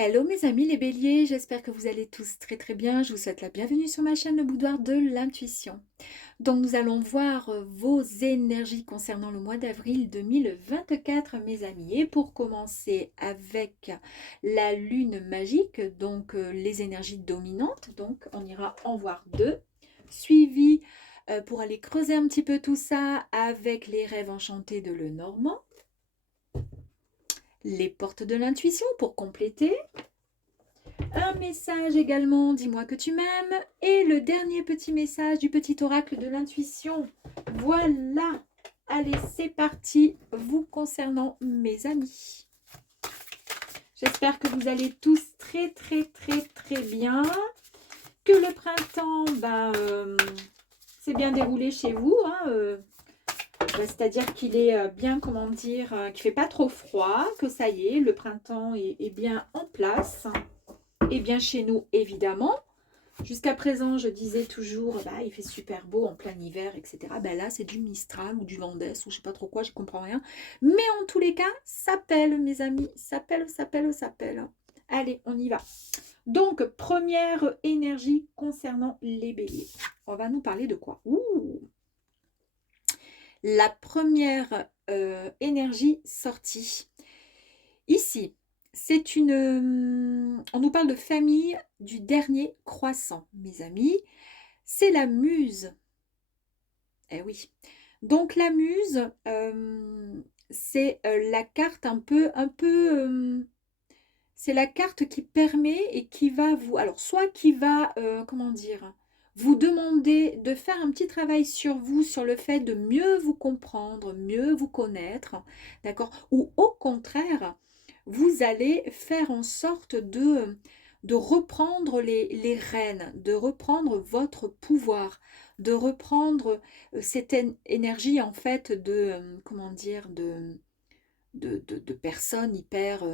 Hello mes amis les béliers, j'espère que vous allez tous très très bien. Je vous souhaite la bienvenue sur ma chaîne Le Boudoir de l'intuition. Donc nous allons voir vos énergies concernant le mois d'avril 2024 mes amis. Et pour commencer avec la lune magique, donc les énergies dominantes. Donc on ira en voir deux, suivi pour aller creuser un petit peu tout ça avec les rêves enchantés de Lenormand. Les portes de l'intuition pour compléter. Un message également, dis-moi que tu m'aimes. Et le dernier petit message du petit oracle de l'intuition. Voilà. Allez, c'est parti, vous concernant mes amis. J'espère que vous allez tous très très très très bien. Que le printemps, s'est bien déroulé chez vous. C'est-à-dire qu'il est bien, comment dire, qu'il ne fait pas trop froid, que ça y est, le printemps est bien en place. Et bien chez nous, évidemment. Jusqu'à présent, je disais toujours, il fait super beau en plein hiver, etc. Là, c'est du Mistral ou du vent d'Est ou je sais pas trop quoi, je comprends rien. Mais en tous les cas, ça pèle, mes amis. Ça pèle, ça pèle, ça pèle. Allez, on y va. Donc, première énergie concernant les béliers. On va nous parler de quoi? La première énergie sortie. Ici, c'est une... On nous parle de famille du dernier croissant, mes amis. C'est la muse. Eh oui. Donc la muse, c'est la carte c'est la carte qui permet et qui va vous... Alors, soit qui va, comment dire, vous demander de faire un petit travail sur vous, sur le fait de mieux vous comprendre, mieux vous connaître, d'accord? Ou au contraire, vous allez faire en sorte de reprendre les rênes, de reprendre votre pouvoir, de reprendre cette énergie en fait de, comment dire, de personnes hyper,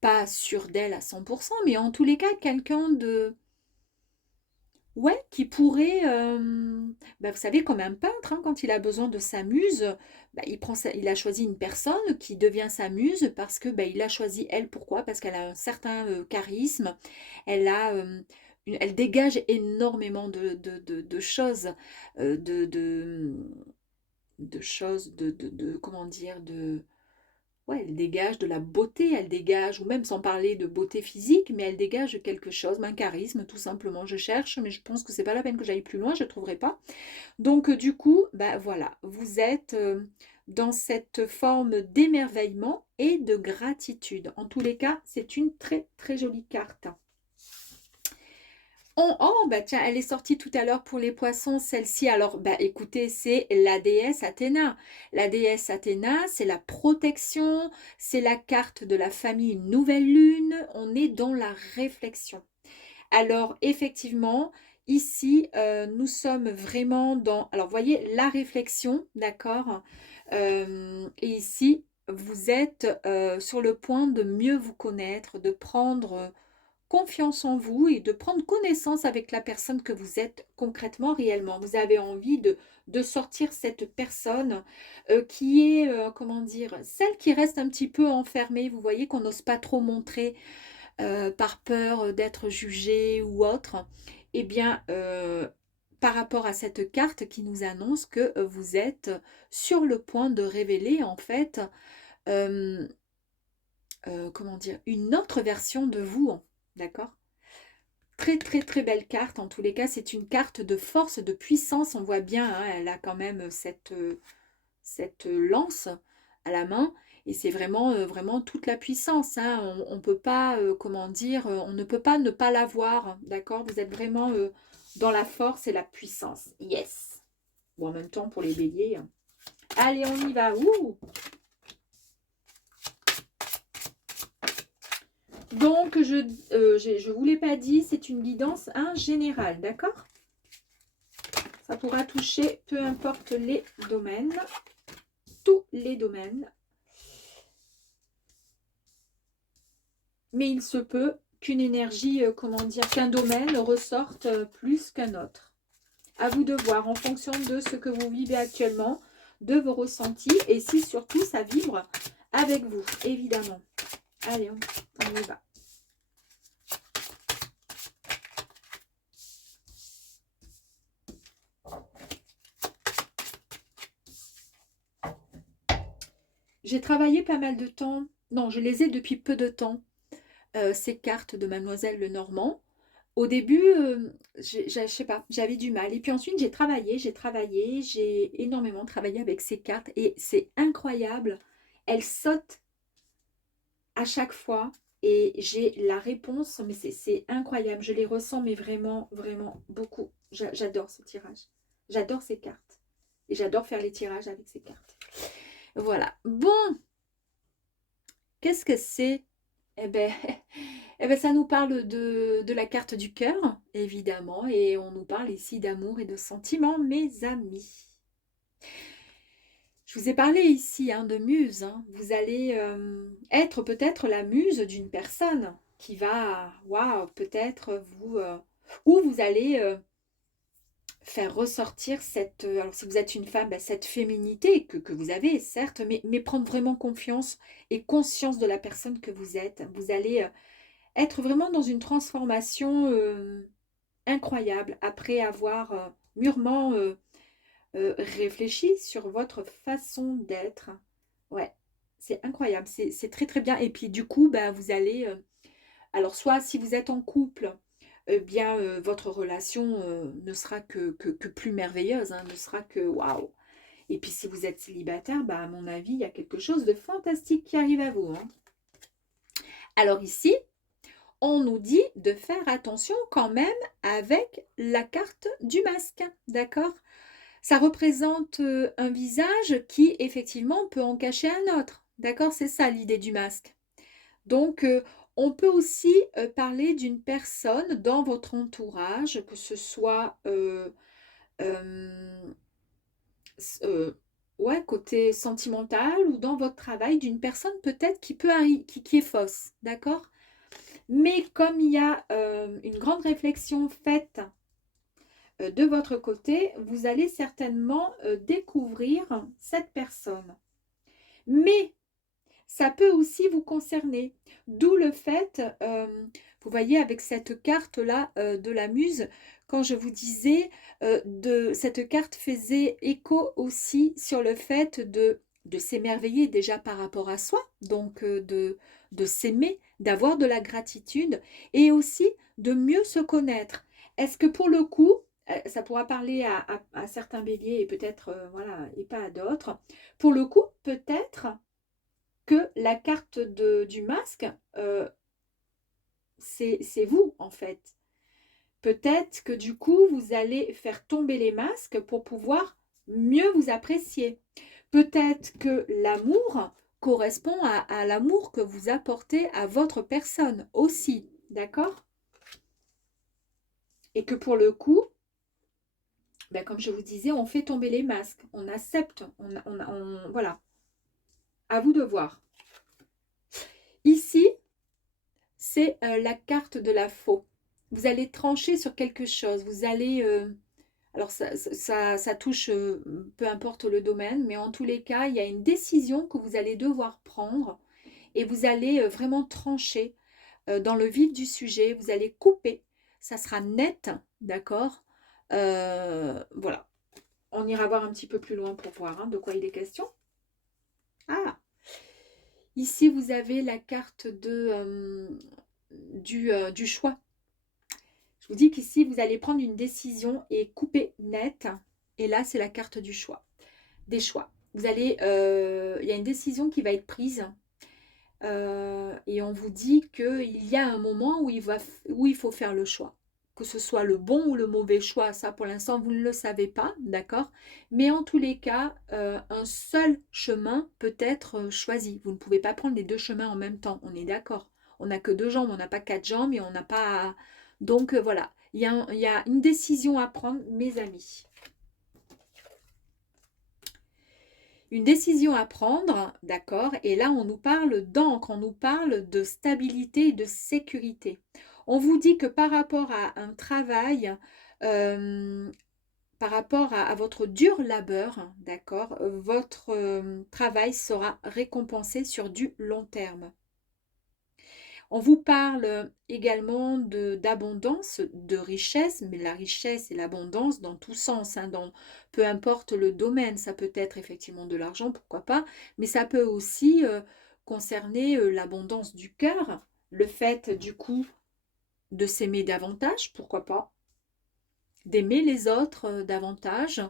pas sûres d'elles à 100%, mais en tous les cas, quelqu'un de, ouais, qui pourrait, vous savez, comme un peintre, hein, quand il a besoin de sa muse, il a choisi une personne qui devient sa muse parce que il a choisi elle. Pourquoi? Parce qu'elle a un certain charisme, elle a, elle dégage énormément de choses, de choses, comment dire, ouais, elle dégage de la beauté, elle dégage, ou même sans parler de beauté physique, mais elle dégage quelque chose, un charisme tout simplement. Je cherche, mais je pense que c'est pas la peine que j'aille plus loin, je ne trouverai pas. Donc du coup, voilà, vous êtes dans cette forme d'émerveillement et de gratitude. En tous les cas, c'est une très très jolie carte. Tiens, elle est sortie tout à l'heure pour les poissons, celle-ci. Alors, écoutez, c'est la déesse Athéna. La déesse Athéna, c'est la protection, c'est la carte de la famille nouvelle lune. On est dans la réflexion. Alors, effectivement, ici, nous sommes vraiment dans... Alors, voyez, la réflexion, d'accord. Et ici, vous êtes sur le point de mieux vous connaître, de prendre confiance en vous et de prendre connaissance avec la personne que vous êtes concrètement, réellement. Vous avez envie de sortir cette personne qui est, comment dire, celle qui reste un petit peu enfermée. Vous voyez qu'on n'ose pas trop montrer par peur d'être jugé ou autre. Eh bien, par rapport à cette carte qui nous annonce que vous êtes sur le point de révéler en fait, euh, comment dire, une autre version de vous, d'accord? Très très très belle carte, en tous les cas c'est une carte de force, de puissance, on voit bien, hein, elle a quand même cette lance à la main, et c'est vraiment, vraiment toute la puissance, hein. On peut pas, comment dire, on ne peut pas ne pas la voir, d'accord? Vous êtes vraiment dans la force et la puissance, yes! Bon, en même temps pour les béliers, hein. Allez, on y va, ouh! Donc, je ne vous l'ai pas dit, c'est une guidance générale, d'accord? Ça pourra toucher peu importe les domaines, tous les domaines. Mais il se peut qu'une énergie, comment dire, qu'un domaine ressorte plus qu'un autre. À vous de voir en fonction de ce que vous vivez actuellement, de vos ressentis et si surtout ça vibre avec vous, évidemment. Allez, on y va. J'ai travaillé pas mal de temps. Non, je les ai depuis peu de temps, ces cartes de Mademoiselle Lenormand. Au début, je sais pas, j'avais du mal. Et puis ensuite, j'ai énormément travaillé avec ces cartes et c'est incroyable. Elles sautent à chaque fois et j'ai la réponse, mais c'est incroyable. Je les ressens, mais vraiment, vraiment beaucoup. J'adore ce tirage. J'adore ces cartes. Et j'adore faire les tirages avec ces cartes. Voilà. Bon, qu'est-ce que c'est? Eh ben, eh ben, ça nous parle de la carte du cœur, évidemment, et on nous parle ici d'amour et de sentiments, mes amis. Je vous ai parlé ici de muse. Vous allez être peut-être la muse d'une personne qui va, waouh, peut-être vous, ou vous allez faire ressortir cette, alors si vous êtes une femme, cette féminité que vous avez, certes, mais prendre vraiment confiance et conscience de la personne que vous êtes. Vous allez être vraiment dans une transformation incroyable après avoir mûrement réfléchi sur votre façon d'être. Ouais, c'est incroyable, c'est très très bien. Et puis du coup, vous allez, alors soit si vous êtes en couple, bien votre relation ne sera que plus merveilleuse, ne sera que waouh. Et puis si vous êtes célibataire, à mon avis, il y a quelque chose de fantastique qui arrive à vous. Alors ici, on nous dit de faire attention quand même avec la carte du masque, d'accord? Ça représente un visage qui, effectivement, peut en cacher un autre, d'accord? C'est ça l'idée du masque. Donc, on peut aussi parler d'une personne dans votre entourage, que ce soit euh, ouais, côté sentimental ou dans votre travail, d'une personne peut-être qui peut qui est fausse, d'accord? Mais comme il y a une grande réflexion faite de votre côté, vous allez certainement découvrir cette personne. Mais ça peut aussi vous concerner. D'où le fait, vous voyez, avec cette carte-là de la muse, quand je vous disais, cette carte faisait écho aussi sur le fait de s'émerveiller déjà par rapport à soi, donc de s'aimer, d'avoir de la gratitude et aussi de mieux se connaître. Est-ce que pour le coup, ça pourra parler à certains béliers et peut-être, voilà, et pas à d'autres, pour le coup, peut-être que la carte du masque, c'est vous en fait. Peut-être que du coup, vous allez faire tomber les masques pour pouvoir mieux vous apprécier. Peut-être que l'amour correspond à l'amour que vous apportez à votre personne aussi, d'accord? Et que pour le coup, comme je vous disais, on fait tomber les masques, on accepte, voilà, à vous de voir. Ici, c'est la carte de la faux. Vous allez trancher sur quelque chose. Vous allez... alors, ça touche, peu importe le domaine, mais en tous les cas, il y a une décision que vous allez devoir prendre et vous allez vraiment trancher dans le vif du sujet. Vous allez couper. Ça sera net, d'accord. Voilà. On ira voir un petit peu plus loin pour voir de quoi il est question. Ah, ici, vous avez la carte du choix. Je vous dis qu'ici, vous allez prendre une décision et couper net. Et là, c'est la carte du choix, des choix. Vous allez, il y a une décision qui va être prise. Et on vous dit qu'il y a un moment où il faut faire le choix. Que ce soit le bon ou le mauvais choix, ça pour l'instant, vous ne le savez pas, d'accord? Mais en tous les cas, un seul chemin peut être choisi. Vous ne pouvez pas prendre les deux chemins en même temps, on est d'accord. On n'a que deux jambes, on n'a pas quatre jambes et on n'a pas... Donc voilà, il y a une décision à prendre, mes amis. Une décision à prendre, d'accord, et là on nous parle d'encre, on nous parle de stabilité et de sécurité. On vous dit que par rapport à un travail, euh, par rapport à votre dur labeur, d'accord, votre travail sera récompensé sur du long terme. On vous parle également d'abondance, de richesse, mais la richesse et l'abondance dans tous sens, hein, peu importe le domaine, ça peut être effectivement de l'argent, pourquoi pas, mais ça peut aussi concerner l'abondance du cœur, le fait du coup de s'aimer davantage, pourquoi pas, d'aimer les autres davantage,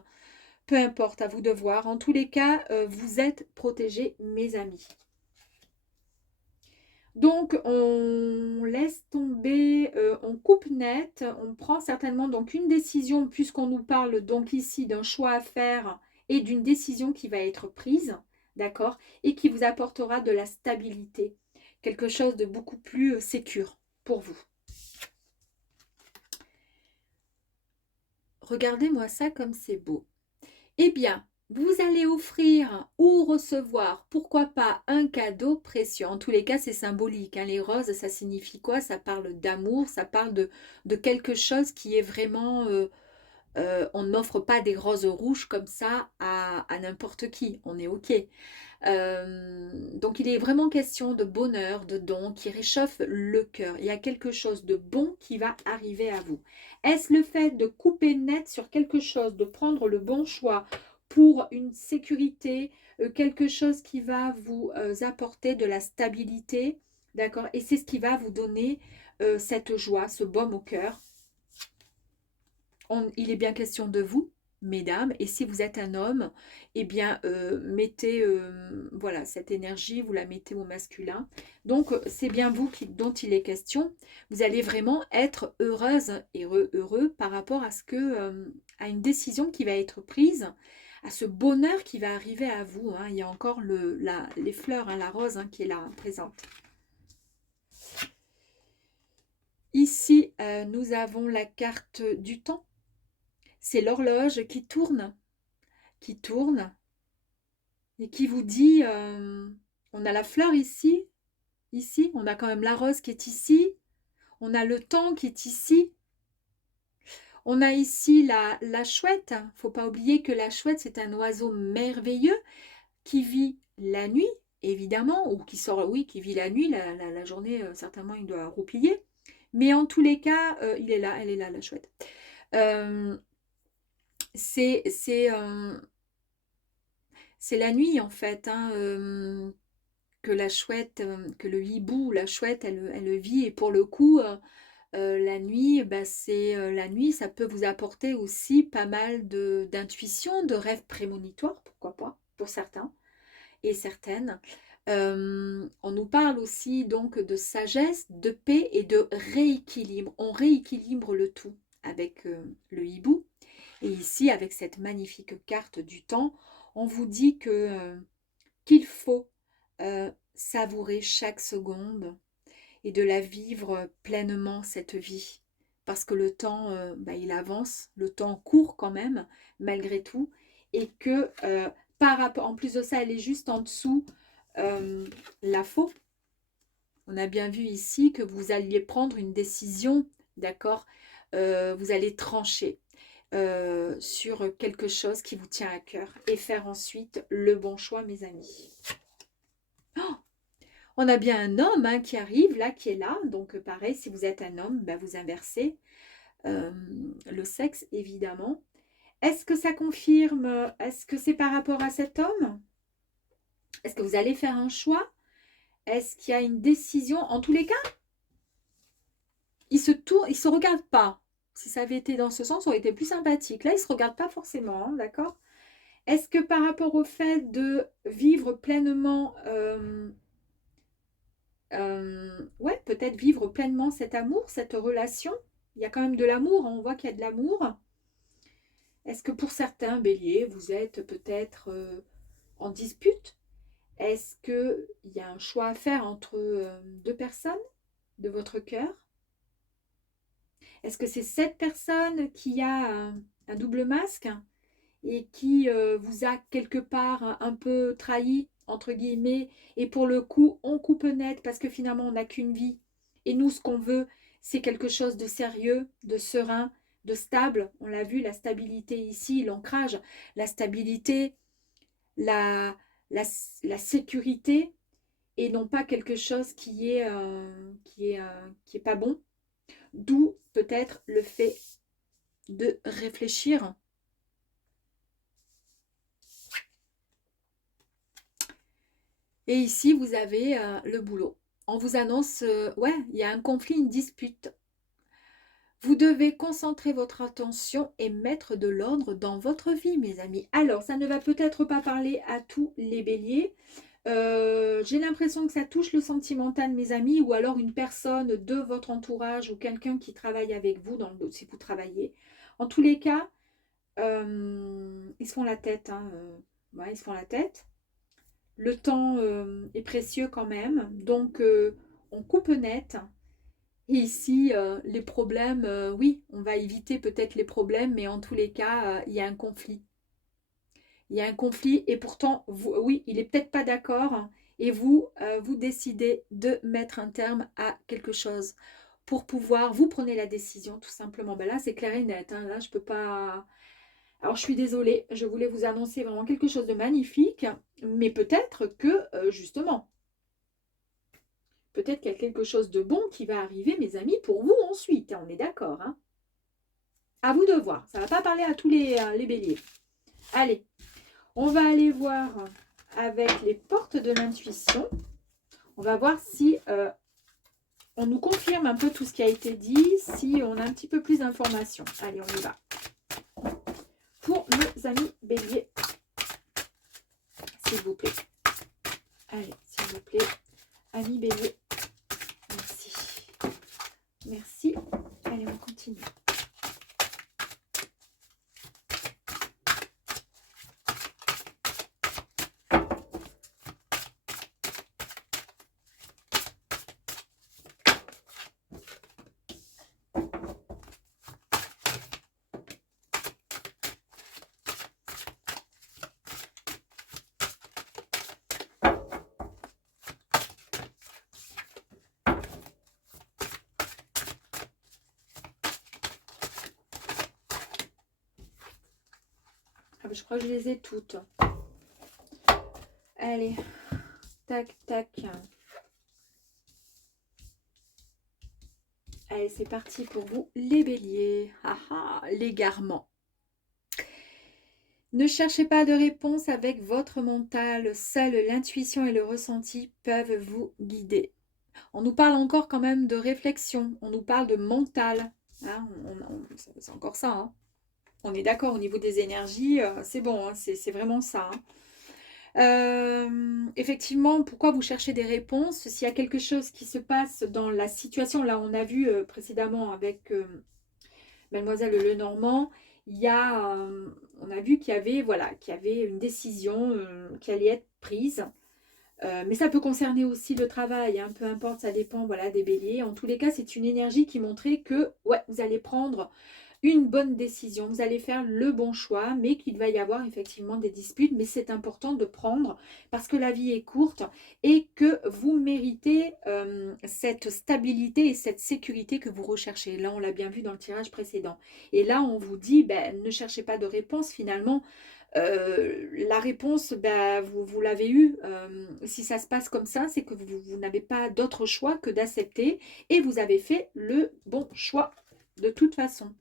peu importe, à vous de voir. En tous les cas, vous êtes protégés, mes amis. Donc, on laisse tomber, on coupe net, on prend certainement donc une décision, puisqu'on nous parle donc ici d'un choix à faire et d'une décision qui va être prise, d'accord, et qui vous apportera de la stabilité, quelque chose de beaucoup plus sécure pour vous. Regardez-moi ça comme c'est beau. Eh bien, vous allez offrir ou recevoir, pourquoi pas, un cadeau précieux. En tous les cas, c'est symbolique, hein. Les roses, ça signifie quoi? Ça parle d'amour, ça parle de quelque chose qui est vraiment... on n'offre pas des roses rouges comme ça à n'importe qui. On est OK. Donc, il est vraiment question de bonheur, de don qui réchauffe le cœur. Il y a quelque chose de bon qui va arriver à vous. Est-ce le fait de couper net sur quelque chose, de prendre le bon choix pour une sécurité, quelque chose qui va vous apporter de la stabilité, d'accord? Et c'est ce qui va vous donner cette joie, ce baume au cœur. Il est bien question de vous, mesdames, et si vous êtes un homme, eh bien, mettez, voilà, cette énergie, vous la mettez au masculin. Donc, c'est bien vous dont il est question. Vous allez vraiment être heureuse et heureux par rapport à à une décision qui va être prise, à ce bonheur qui va arriver à vous, hein. Il y a encore les fleurs, hein, la rose, hein, qui est là, présente. Ici, nous avons la carte du temps. C'est l'horloge qui tourne et qui vous dit, on a la fleur ici, on a quand même la rose qui est ici, on a le temps qui est ici, on a ici la chouette. Il ne faut pas oublier que la chouette, c'est un oiseau merveilleux qui vit la nuit, évidemment, ou qui sort, oui, qui vit la nuit, la journée, certainement, il doit roupiller. Mais en tous les cas, il est là, elle est là, la chouette. C'est la nuit, en fait, hein, que la chouette, que le hibou, la chouette, elle vit. Et pour le coup, la nuit, bah, la nuit, ça peut vous apporter aussi pas mal d'intuition, de rêves prémonitoires, pourquoi pas, pour certains et certaines. On nous parle aussi donc de sagesse, de paix et de rééquilibre. On rééquilibre le tout avec le hibou. Et ici, avec cette magnifique carte du temps, on vous dit qu'il faut savourer chaque seconde et de la vivre pleinement, cette vie. Parce que le temps, bah, il avance, le temps court quand même, malgré tout. Et que par rapport, en plus de ça, elle est juste en dessous la faux. On a bien vu ici que vous alliez prendre une décision, d'accord? Vous allez trancher sur quelque chose qui vous tient à cœur et faire ensuite le bon choix, mes amis. Oh, on a bien un homme, hein, qui arrive là, qui est là. Donc pareil, si vous êtes un homme, ben, vous inversez le sexe, évidemment. Est-ce que ça confirme? Est-ce que c'est par rapport à cet homme? Est-ce que vous allez faire un choix? Est-ce qu'il y a une décision? En tous les cas, il se regarde pas. Si ça avait été dans ce sens, ça aurait été plus sympathique. Là, il se regarde pas forcément, hein, d'accord? Est-ce que par rapport au fait de vivre pleinement, ouais, peut-être vivre pleinement cet amour, cette relation, il y a quand même de l'amour, hein, on voit qu'il y a de l'amour. Est-ce que pour certains, béliers, vous êtes peut-être en dispute? Est-ce qu'il y a un choix à faire entre deux personnes de votre cœur? Est-ce que c'est cette personne qui a un double masque et qui vous a quelque part un peu trahi, entre guillemets, et pour le coup, on coupe net parce que finalement, on n'a qu'une vie. Et nous, ce qu'on veut, c'est quelque chose de sérieux, de serein, de stable. On l'a vu, la stabilité ici, l'ancrage, la stabilité, la, la sécurité et non pas quelque chose qui est pas bon. D'où peut-être le fait de réfléchir. Et ici, vous avez le boulot. On vous annonce, ouais, il y a un conflit, une dispute. Vous devez concentrer votre attention et mettre de l'ordre dans votre vie, mes amis. Alors, ça ne va peut-être pas parler à tous les béliers. J'ai l'impression que ça touche le sentimental, mes amis, ou alors une personne de votre entourage ou quelqu'un qui travaille avec vous, si vous travaillez. En tous les cas, ils se font la tête. Hein, ouais, ils se font la tête. Le temps est précieux quand même, donc on coupe net. Et ici, les problèmes, oui, on va éviter peut-être les problèmes, mais en tous les cas, il y a un conflit. Il y a un conflit et pourtant, vous, oui, il n'est peut-être pas d'accord hein, et vous, vous décidez de mettre un terme à quelque chose pour pouvoir, vous prenez la décision tout simplement. Ben là, c'est clair et net. Hein, là, je peux pas... Alors, je suis désolée, je voulais vous annoncer vraiment quelque chose de magnifique, mais peut-être que, justement, peut-être qu'il y a quelque chose de bon qui va arriver, mes amis, pour vous ensuite. On est d'accord, hein? À vous de voir. Ça ne va pas parler à tous les béliers. Allez, on va aller voir avec les portes de l'intuition. On va voir si on nous confirme un peu tout ce qui a été dit, si on a un petit peu plus d'informations. Allez, on y va. Pour nos amis béliers, s'il vous plaît. Allez, s'il vous plaît, amis béliers. Merci. Merci. Allez, on continue. Je crois que je les ai toutes. Allez, tac, tac. Allez, c'est parti pour vous, les béliers. Ah ah, l'égarement. Ne cherchez pas de réponse avec votre mental. Seule l'intuition et le ressenti peuvent vous guider. On nous parle encore quand même de réflexion. On nous parle de mental. Hein, c'est encore ça. Hein. On est d'accord au niveau des énergies. C'est bon, hein, c'est vraiment ça. Hein. Effectivement, pourquoi vous cherchez des réponses? S'il y a quelque chose qui se passe dans la situation, là on a vu précédemment avec Mademoiselle Lenormand, il y a, on a vu qu'il y avait, voilà, qu'il y avait une décision qui allait être prise. Mais ça peut concerner aussi le travail, hein, peu importe, ça dépend voilà, des béliers. En tous les cas, c'est une énergie qui montrait que ouais, vous allez prendre une bonne décision, vous allez faire le bon choix, mais qu'il va y avoir effectivement des disputes, mais c'est important de prendre parce que la vie est courte et que vous méritez cette stabilité et cette sécurité que vous recherchez. Là, on l'a bien vu dans le tirage précédent. Et là, on vous dit, ben, ne cherchez pas de réponse finalement. La réponse, ben, vous l'avez eue. Si ça se passe comme ça, c'est que vous n'avez pas d'autre choix que d'accepter et vous avez fait le bon choix de toute façon.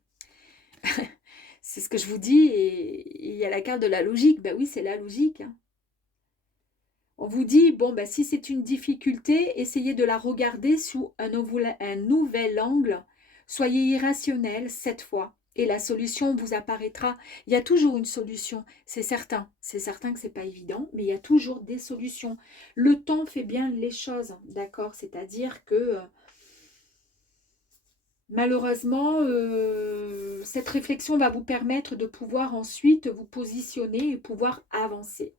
C'est ce que je vous dis, et il y a la carte de la logique. Ben oui, c'est la logique. Hein. On vous dit, bon, ben, si c'est une difficulté, essayez de la regarder sous un nouvel angle. Soyez irrationnel cette fois. Et la solution vous apparaîtra. Il y a toujours une solution, c'est certain. C'est certain que ce n'est pas évident, mais il y a toujours des solutions. Le temps fait bien les choses, d'accord? C'est-à-dire que malheureusement, cette réflexion va vous permettre de pouvoir ensuite vous positionner et pouvoir avancer.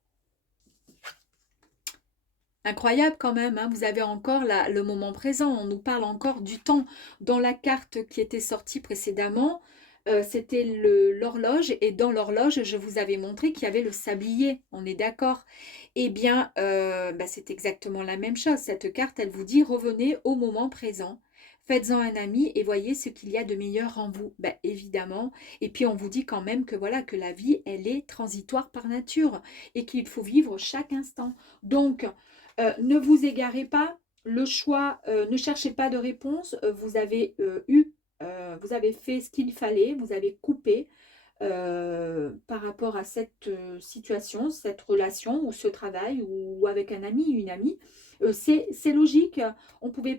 Incroyable quand même, hein, vous avez encore le moment présent, on nous parle encore du temps. Dans la carte qui était sortie précédemment, c'était l'horloge, et dans l'horloge, je vous avais montré qu'il y avait le sablier, on est d'accord? Eh bien, bah, c'est exactement la même chose. Cette carte, elle vous dit, revenez au moment présent. Faites-en un ami et voyez ce qu'il y a de meilleur en vous. Ben, évidemment. Et puis, on vous dit quand même que voilà, que la vie, elle est transitoire par nature et qu'il faut vivre chaque instant. Donc, Ne vous égarez pas. Le choix, ne cherchez pas de réponse. Vous avez fait ce qu'il fallait. Vous avez coupé par rapport à cette situation, cette relation ou ce travail ou avec un ami, une amie. C'est logique, vous ne pouviez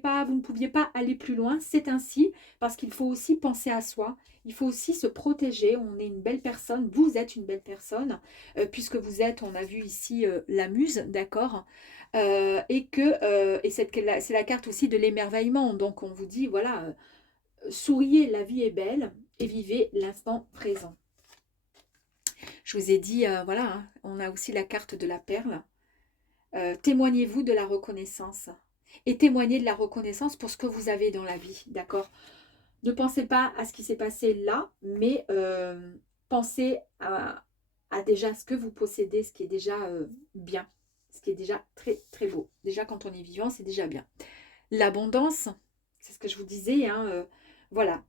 pas aller plus loin, c'est ainsi, parce qu'il faut aussi penser à soi, il faut aussi se protéger, on est une belle personne, vous êtes une belle personne, puisque vous êtes, on a vu ici la muse, d'accord, c'est la carte aussi de l'émerveillement, donc on vous dit, voilà, souriez, la vie est belle, et vivez l'instant présent. Je vous ai dit, voilà, hein, on a aussi la carte de la perle. Témoignez-vous de la reconnaissance. Et témoignez de la reconnaissance pour ce que vous avez dans la vie, d'accord? Ne pensez pas à ce qui s'est passé là, mais pensez à déjà ce que vous possédez, ce qui est déjà bien, ce qui est déjà très, très beau. Déjà, quand on est vivant, c'est déjà bien. L'abondance, c'est ce que je vous disais, hein, voilà.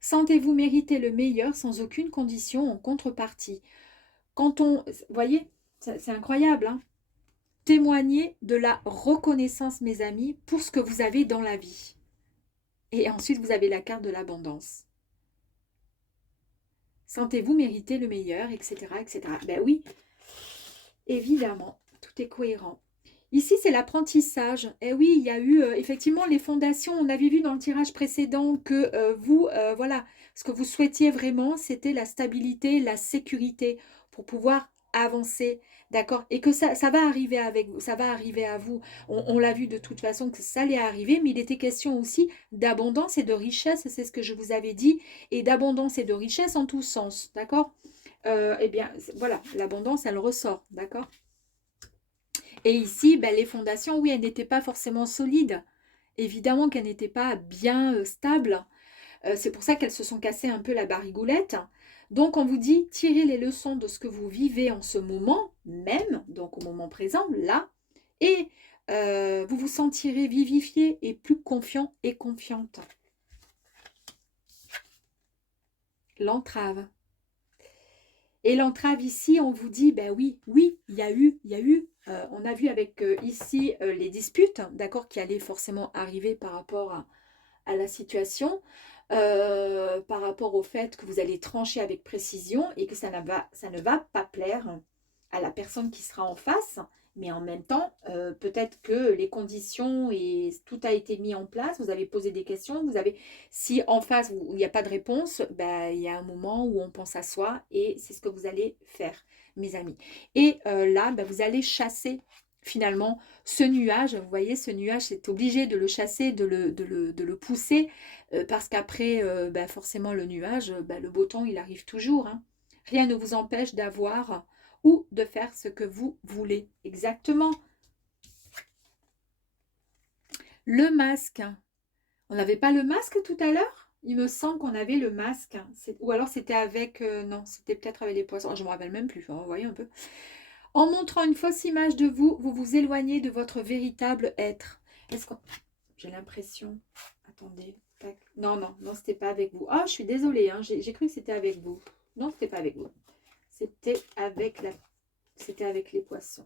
Sentez-vous mériter le meilleur sans aucune condition en contrepartie. Vous voyez, c'est incroyable, hein. Témoignez de la reconnaissance, mes amis, pour ce que vous avez dans la vie. Et ensuite, vous avez la carte de l'abondance. Sentez-vous mériter le meilleur, etc., etc. Ben oui, évidemment, tout est cohérent. Ici, c'est l'apprentissage. Et oui, il y a eu effectivement les fondations. On avait vu dans le tirage précédent que voilà, ce que vous souhaitiez vraiment, c'était la stabilité, la sécurité pour pouvoir avancer, d'accord? Et que ça va arriver avec vous, ça va arriver à vous. On l'a vu de toute façon que ça allait arriver, mais il était question aussi d'abondance et de richesse, c'est ce que je vous avais dit, et d'abondance et de richesse en tous sens, d'accord? Eh bien, voilà, l'abondance, elle ressort, d'accord? Et ici, ben, les fondations, oui, elles n'étaient pas forcément solides. Évidemment qu'elles n'étaient pas bien stables. C'est pour ça qu'elles se sont cassées un peu la barigoulette. Donc, on vous dit, tirez les leçons de ce que vous vivez en ce moment même, donc au moment présent, là, et vous vous sentirez vivifié et plus confiant et confiante. L'entrave. Et l'entrave ici, on vous dit, ben oui, oui, il y a eu, on a vu avec ici les disputes, d'accord, qui allaient forcément arriver par rapport à la situation, par rapport au fait que vous allez trancher avec précision et que ça ne va pas plaire à la personne qui sera en face, mais en même temps, peut-être que les conditions et tout a été mis en place, vous avez posé des questions, si en face il n'y a pas de réponse, ben, il y a un moment où on pense à soi et c'est ce que vous allez faire, mes amis. Et là, ben, vous allez chasser finalement ce nuage, vous voyez, ce nuage, c'est obligé de le chasser, de le pousser, parce qu'après, ben, forcément, le nuage, ben, le beau temps, il arrive toujours, hein. Rien ne vous empêche d'avoir ou de faire ce que vous voulez. Exactement. Le masque. On n'avait pas le masque tout à l'heure? Il me semble qu'on avait le masque. Ou alors c'était avec... non, c'était peut-être avec les poissons. Je ne me rappelle même plus. Hein, vous voyez un peu. En montrant une fausse image de vous, vous vous éloignez de votre véritable être. Est-ce que... J'ai l'impression... Attendez. Tac. Non, non, non, c'était pas avec vous. Ah, je suis désolée. Hein, j'ai cru que c'était avec vous. Non, c'était pas avec vous. C'était avec les poissons.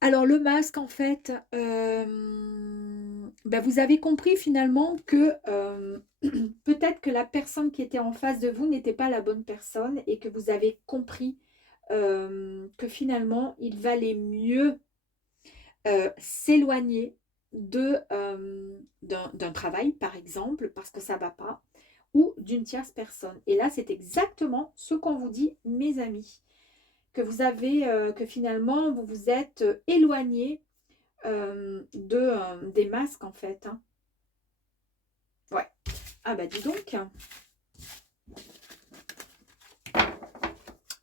Alors le masque, en fait, ben, vous avez compris finalement que peut-être que la personne qui était en face de vous n'était pas la bonne personne et que vous avez compris que finalement, il valait mieux s'éloigner d'un travail, par exemple, parce que ça ne va pas, ou d'une tierce personne. Et là, c'est exactement ce qu'on vous dit, mes amis, que finalement, vous vous êtes éloigné des masques, en fait. Hein. Ouais. Ah bah dis donc.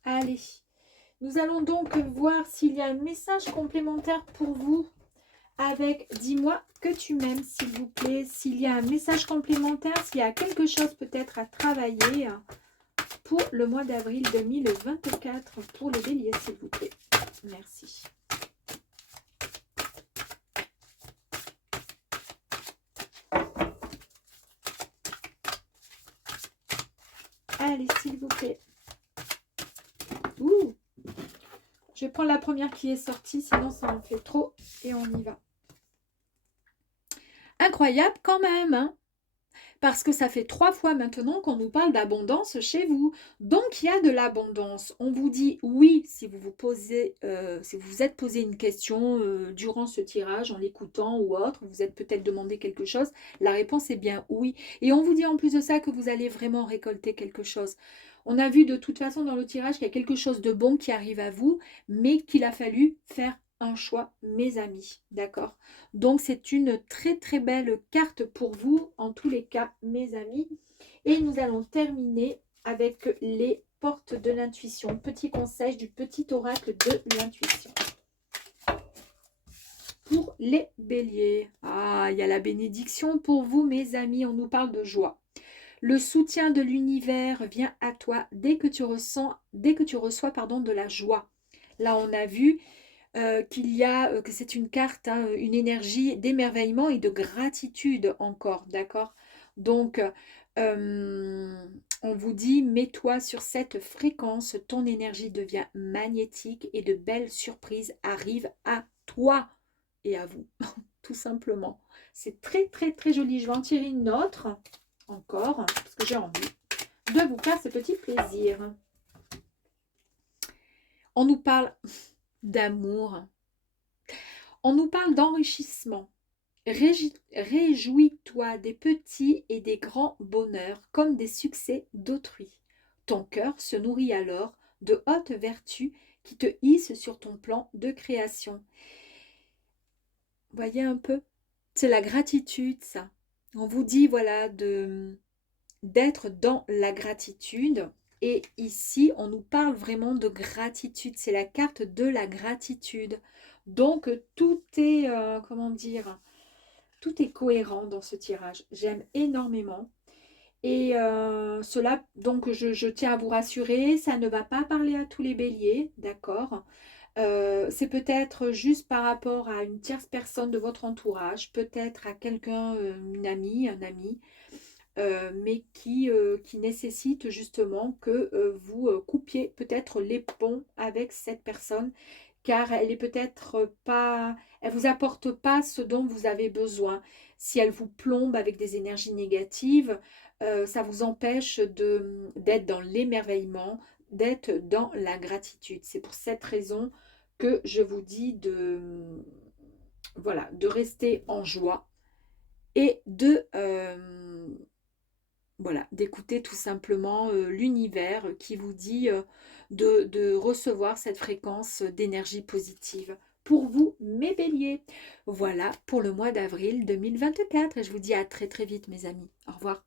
Allez. Nous allons donc voir s'il y a un message complémentaire pour vous avec « Dis-moi que tu m'aimes » s'il vous plaît. S'il y a un message complémentaire, s'il y a quelque chose peut-être à travailler pour le mois d'avril 2024 pour le bélier, s'il vous plaît. Merci. Allez, s'il vous plaît. Ouh. Je vais prendre la première qui est sortie, sinon ça en fait trop. Et on y va. Incroyable quand même, hein? Parce que ça fait 3 fois maintenant qu'on nous parle d'abondance chez vous. Donc, il y a de l'abondance. On vous dit oui si vous vous posez, si vous vous êtes posé une question durant ce tirage, en l'écoutant ou autre, vous êtes peut-être demandé quelque chose. La réponse est bien oui. Et on vous dit en plus de ça que vous allez vraiment récolter quelque chose. On a vu de toute façon dans le tirage qu'il y a quelque chose de bon qui arrive à vous, mais qu'il a fallu faire un choix, mes amis. D'accord? Donc, c'est une très très belle carte pour vous, en tous les cas, mes amis. Et nous allons terminer avec les portes de l'intuition. Petit conseil du petit oracle de l'intuition. Pour les béliers. Ah, il y a la bénédiction pour vous, mes amis. On nous parle de joie. Le soutien de l'univers vient à toi dès que tu reçois de la joie. Là, on a vu qu'il y a, que c'est une carte, hein, une énergie d'émerveillement et de gratitude encore, d'accord? Donc, on vous dit, mets-toi sur cette fréquence, ton énergie devient magnétique et de belles surprises arrivent à toi et à vous, tout simplement. C'est très, très, très joli. Je vais en tirer une autre, encore, parce que j'ai envie de vous faire ce petit plaisir. On nous parle d'amour. On nous parle d'enrichissement. Réjouis-toi des petits et des grands bonheurs comme des succès d'autrui. Ton cœur se nourrit alors de hautes vertus qui te hissent sur ton plan de création. Voyez un peu? C'est la gratitude, ça. On vous dit, voilà, d'être dans la gratitude. Et ici, on nous parle vraiment de gratitude. C'est la carte de la gratitude. Donc, tout est, comment dire, tout est cohérent dans ce tirage. J'aime énormément. Et cela, donc, je tiens à vous rassurer, ça ne va pas parler à tous les béliers, d'accord? C'est peut-être juste par rapport à une tierce personne de votre entourage, peut-être à quelqu'un, une amie, un ami, mais qui nécessite justement que vous coupiez peut-être les ponts avec cette personne, car elle est peut-être pas, elle vous apporte pas ce dont vous avez besoin. Si elle vous plombe avec des énergies négatives, ça vous empêche d'être dans l'émerveillement, d'être dans la gratitude. C'est pour cette raison que je vous dis voilà, de rester en joie et voilà, d'écouter tout simplement l'univers qui vous dit de recevoir cette fréquence d'énergie positive pour vous, mes béliers. Voilà pour le mois d'avril 2024 et je vous dis à très très vite, mes amis. Au revoir.